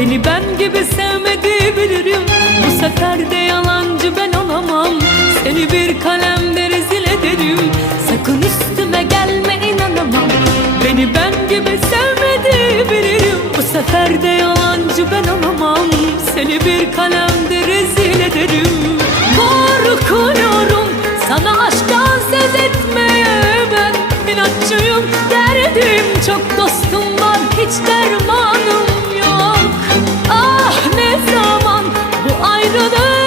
Beni ben gibi sevmedi bilirim Bu sefer de yalancı ben olamam Seni bir kalemde rezil ederim Sakın üstüme gelme inanamam Beni ben gibi sevmedi bilirim Bu sefer de yalancı ben olamam Seni bir kalemde rezil ederim Korkuyorum sana aşktan söz etmeye Ben inatçıyım derdim çok dostum var hiç derman do